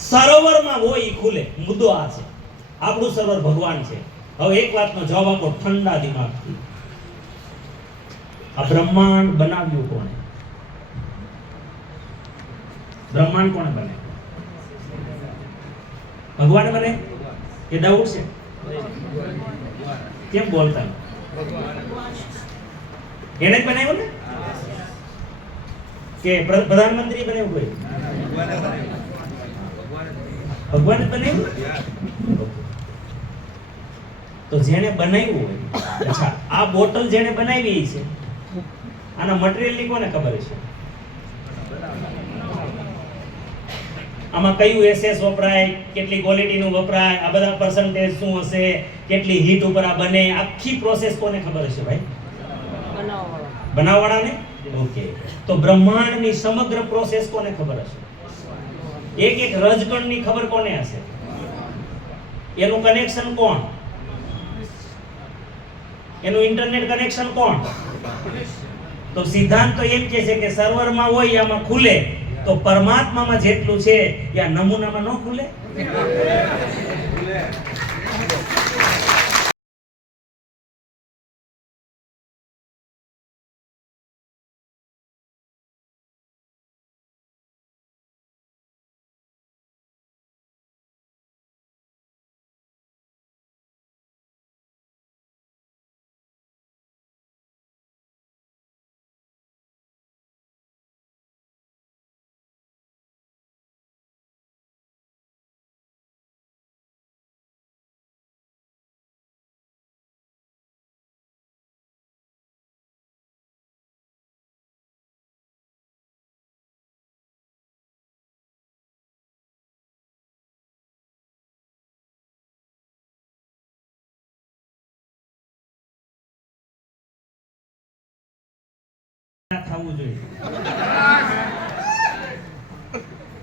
સરોવરમાં હોય એ ખુલે. મુદ્દો આ છે. આપણું સરોવર ભગવાન છે. હવે એક વાતનો જવાબ આપો, ઠંડા દિમાગથી. આ બ્રહ્માંડ બનાવ્યું કોણે? બ્રહ્માંડ કોણે બને? ભગવાને બને? કે ડાઉટ છે? કેમ બોલતા? એને જ બનાવ્યું ને? કે પ્રધાનમંત્રી બનાવ્યું કોઈ? ભગવાન બનાવ્યું? તો જેણે બનાવ્યું હોય અચ્છા આ બોટલ જેણે બનાવી છે. આના મટીરિયલની કોને ખબર છે? આમાં કયું એસએસ વપરાય કેટલી ક્વોલિટીનું વપરાય આ બધા પર્સન્ટેજ શું હશે કેટલી હીટ ઉપર આ બને આખી પ્રોસેસ કોને ખબર હશે ભાઈ? બનાવવાળાને ઓકે તો બ્રહ્માંડની સમગ્ર પ્રોસેસ કોને ખબર હશે? એક એક રજકણની ખબર કોને હશે? એનું કનેક્શન કોણ? એનું ઇન્ટરનેટ કનેક્શન કોણ? તો સિદ્ધાંત તો એમ કે છે કે સર્વરમાં હોય, આમાં ખુલે, તો પરમાત્મામાં જેટલું છે, એ નમૂનામાં ન ખુલે?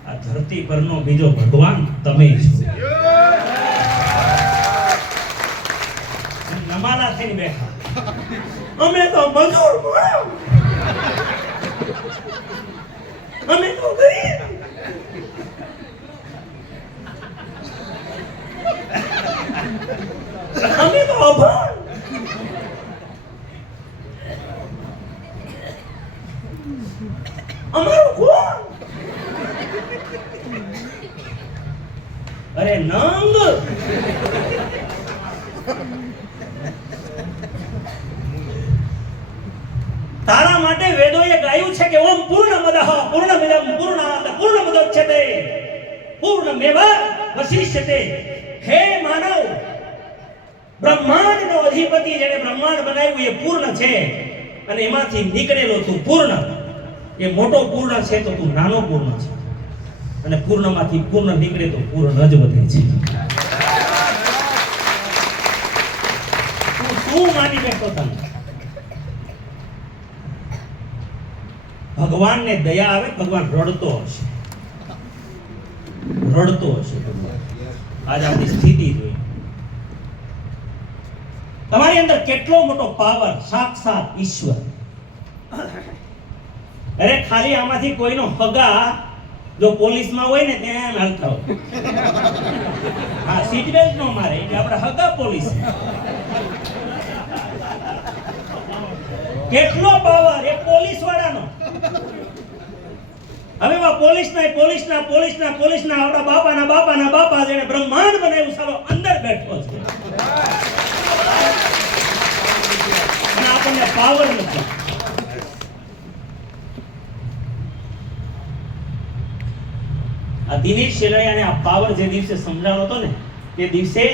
આ ધરતી પરનો બીજો ભગવાન તમે છો. નમાલા થઈને બેઠા. અમે તો મજૂર અમે તો ગરીબ અમે તો અભણ અમારું કોણ અરે નંગ! તારા માટે વેદોએ ગાયું છે કે ઓમ પૂર્ણ મદહ પૂર્ણ મિદમ પૂર્ણાત પૂર્ણ મુદચ્યતે પૂર્ણ મેવ વશિષ્યતે. હે માનવ, બ્રહ્માંડનો અધિપતિ જેને બ્રહ્માંડ બનાવ્યું એ પૂર્ણ છે અને એમાંથી નીકળેલો તું પૂર્ણ. એ મોટો પૂર્ણ છે તો તું નાનો પૂર્ણ છે. અને પૂર્ણમાંથી પૂર્ણ નીકળે તો પૂર્ણ જ વધે છે. શું માની બેઠો તને? ભગવાનને દયા આવે, ભગવાન રડતો હશે. રડતો હશે આજ આપણી સ્થિતિ જોઈ તમારી અંદર કેટલો મોટો પાવર સાક્ષાત ઈશ્વર. અરે ખાલી આમાંથી કોઈનો હગા જો પોલીસમાં હોય ને ત્યાં લાલતા હા સીટ બેલ્ટ નો મારે એટલે આપણે હગા પોલીસ. કેટલો પાવર એ પોલીસ વાળાનો હવે મા પોલીસ ના પોલીસના પોલીસના પોલીસના પોલીસના આપણા બાપાના બાપાના બાપા જેને બ્રહ્માંડ બનાવ્યું સારો અંદર બેઠો છે. આપણને પાવર નથી. આ દિનેશ શેલણિયાને આ પાવર જે દિવસે સમજાવ્યો હતો ને તે દિવસે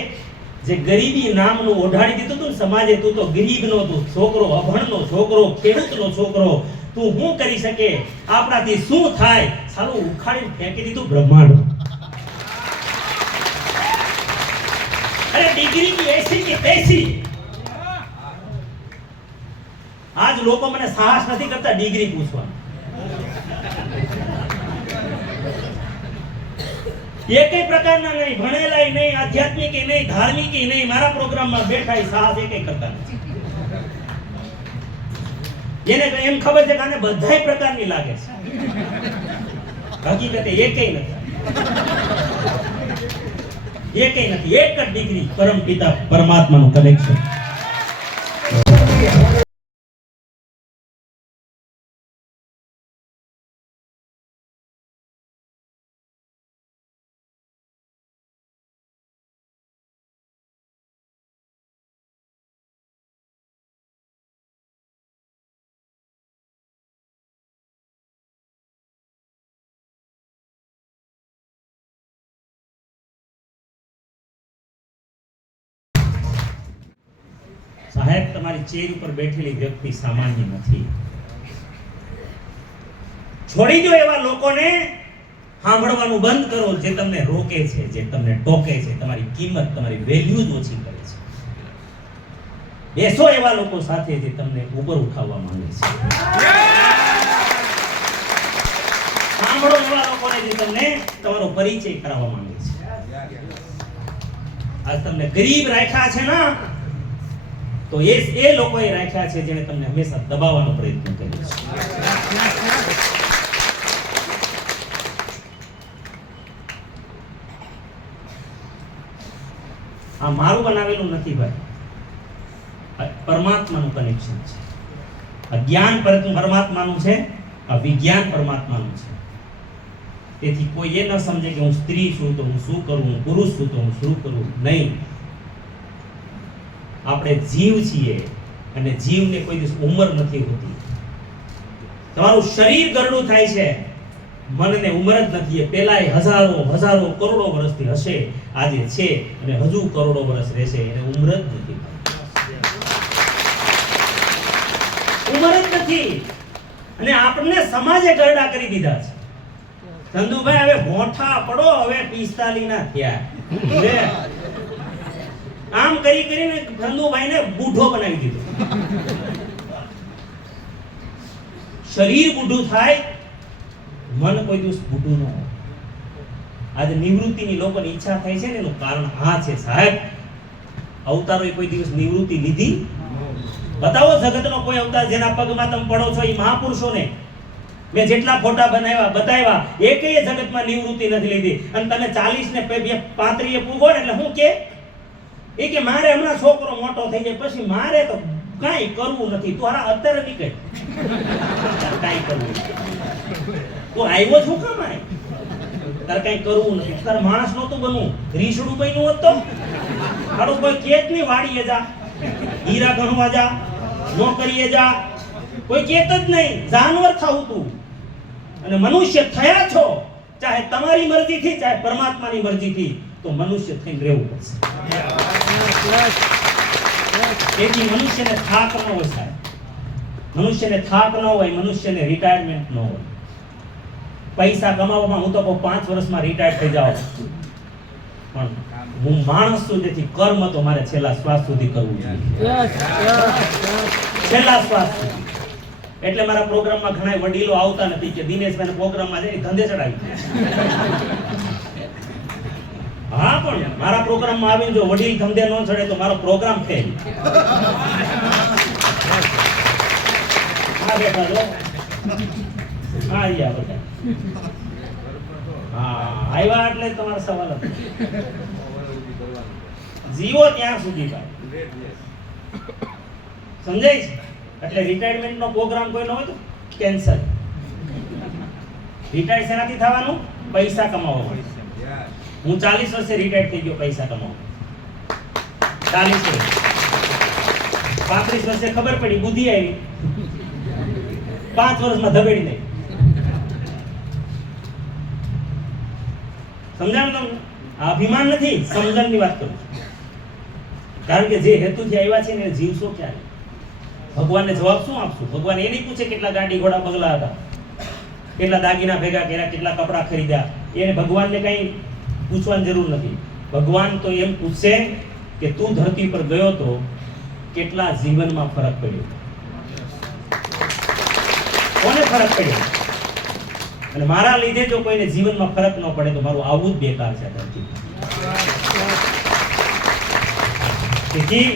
જે ગરીબી નામનું ઓઢાડી દીધું હતું ને સમાજે, તું તો ગરીબનો તું, છોકરો અભણનો, છોકરો ખેડૂતનો છોકરો, તું શું કરી શકે? આપણાથી શું થાય? સારું ઉખાડીને ફેંકી દીધું બ્રહ્માંડ. અરે ડિગ્રી કી એસી કે તૈસી? આજ લોકો મને સાહસ નથી કરતા ડિગ્રી પૂછવા. એકેય પ્રકારના નહીં, ભણેલાય નહીં, આધ્યાત્મિક નહીં, ધાર્મિક નહીં, મારા પ્રોગ્રામમાં બેઠા સાહસ એકેય કરતા એને એમ ખબર છે કે આને બધાય પ્રકારની લાગે છે. હકીકતે એકેય નથી. એ નથી. એક જ ડિગ્રી પરમ પિતા પરમાત્માનું કનેક્શન સાહેબ, તમારી ચેર ઉપર બેઠેલી વ્યક્તિ સામાન્ય નથી. છોડી દો એવા લોકોને સાંભળવાનું બંધ કરો જે તમને રોકે છે, જે તમને ટોકે છે. તમારી કિંમત, તમારી વેલ્યુ જ ઓછી કરે છે. બેસો એવા લોકો સાથે જે તમને ઉપર ઉઠાવવા માંગે છે. સાંભળો એવા લોકોને જે તમને તમારો પરિચય કરાવવા માંગે છે. આજ તમને ગરીબ રાખ્યા છે ના તો એ એ લોકોએ રાખ્યા છે જેણે તમને હંમેશા દબાવવાનો પ્રયત્ન કર્યો છે. આ મારું બનાવેલું નથી ભાઈ. પરમાત્માનું કનેક્શન છે. આ જ્ઞાન પર- પરમાત્માનું છે, આ વિજ્ઞાન પરમાત્માનું છે. તેથી કોઈ એ ન સમજે કે હું સ્ત્રી છું તો હું શું કરું, હું પુરુષ છું તો હું શું કરું? નહીં. આપણે જીવ છીએ અને જીવને કોઈ દિવસ ઉંમર નથી હોતી. તમારું શરીર ગરડું થાય છે, મનને ઉંમર જ નથી. એ હજારો હજારો કરોડો વર્ષથી હશે, આજે છે અને હજુ કરોડો વર્ષ રહેશે, એને ઉંમર જ નથી. ઉંમર જ નથી. અને આપણને સમાજે ગરડા કરી દીધા છે. ચંદુભાઈ, હવે મોઠા પડો, હવે પિસ્તાલી ના થયા. આમ કરી કરીને ચંદુભાઈને બૂઢો બનાવી દીધો. શરીર બૂઢું થાય, મન કોઈ દિવસ બૂઢું ન હોય. આજે નિવૃત્તિની લોકોની ઈચ્છા થાય છે ને એનું કારણ આ છે સાહેબ. અવતારોએ કોઈ દિવસ નિવૃત્તિ લીધી? બતાવો જગતનો કોઈ અવતાર જેના પગમાં તમે પડો છો એ મહાપુરુષોને. મેં જેટલા ફોટા બનાવ્યા, બતાવ્યા, એકેય જગતમાં નિવૃત્તિ નથી લીધી. અને તમે 40 ને પાંત્રીએ બે 35 એ પૂગો ને એટલે હું કે એ કે મારે હમણાં છોકરો મોટો થઈ જાય, પછી મારે તો કાંઈ કરવું નથી. તું હારા અત્યારે નીકળ. કાંઈ કરવું તું આવ્યો છું કામ આય તારે કાંઈ કરવું નથી. તારે માણસ નહોતું બનવું. રીસડું બન્યું હોત તો? તારું કોઈ કેત નહીં, વાડીએ જા. હીરા ગણવા જા. નોકરીએ જા. કોઈ કેત જ નહીં. જાનવર થાવું તું. અને મનુષ્ય થયા છો. ચાહે તમારી મરજીથી, ચાહે પરમાત્માની મરજીથી. તો મનુષ્ય થઈને રહેવું પડશે. તેથી મનુષ્યને થાક ન હોય મનુષ્યને થાક ન હોય, મનુષ્યને રિટાયરમેન્ટ ન હોય. પૈસા કમાવામાં હું તો કહું પાંચ વર્ષમાં રિટાયર થઈ જાઉં. પણ હું માણસ છું તેથી કર્મ તો મારે છેલ્લા શ્વાસ સુધી કરવું જોઈએ. છેલ્લા શ્વાસ સુધી. એટલે મારા પ્રોગ્રામમાં ઘણા વડીલો આવતા નથી કે દિનેશભાઈ પ્રોગ્રામમાં જઈને ધંધે ચડાવી. હા, પણ મારા પ્રોગ્રામમાં આવીને જો વડીલ ધંધે ન ચડે તો મારો પ્રોગ્રામ ફેલ હા બેઠા જો. હા અહીંયા બધા. હા આવ્યા એટલે તમારો સવાલ હતો. જીવો ત્યાં સુધી ભાઈ સમજાય એટલે રિટાયરમેન્ટનો પ્રોગ્રામ કોઈ હોય તો કેન્સલ રિટાયર શેનાથી થવાનું? પૈસા કમાવા માટે. હું ચાલીસ વર્ષે રિટાયર થઈ ગયો પૈસા કમાવા. ચાલીસ વર્ષ. પાંત્રીસ વર્ષે ખબર પડી, બુદ્ધિ આવી. પાંચ વર્ષમાં ધબેડી નહીં સમજાણું તમને? આ અભિમાન નથી, સમજણની વાત કરું કારણ કે જે હેતુથી આવ્યા છે ને જીવશો ક્યારે? ભગવાનને જવાબ શું આપશું? ભગવાન એ નહીં પૂછે કેટલા ગાડી ઘોડા પગલા હતા, કેટલા દાગીના ભેગા કર્યા, કેટલા કપડાં ખરીદ્યા. એને ભગવાનને કંઈ પૂછવાની જરૂર નથી. ભગવાન તો એમ પૂછશે કે તું ધરતી પર ગયો તો કેટલા જીવનમાં ફરક પડ્યો? કોને ફરક પડ્યો? અને મારા લીધે જો કોઈને જીવનમાં ફરક ન પડે તો મારું આવું જ બેકાર છે ધરતી તેથી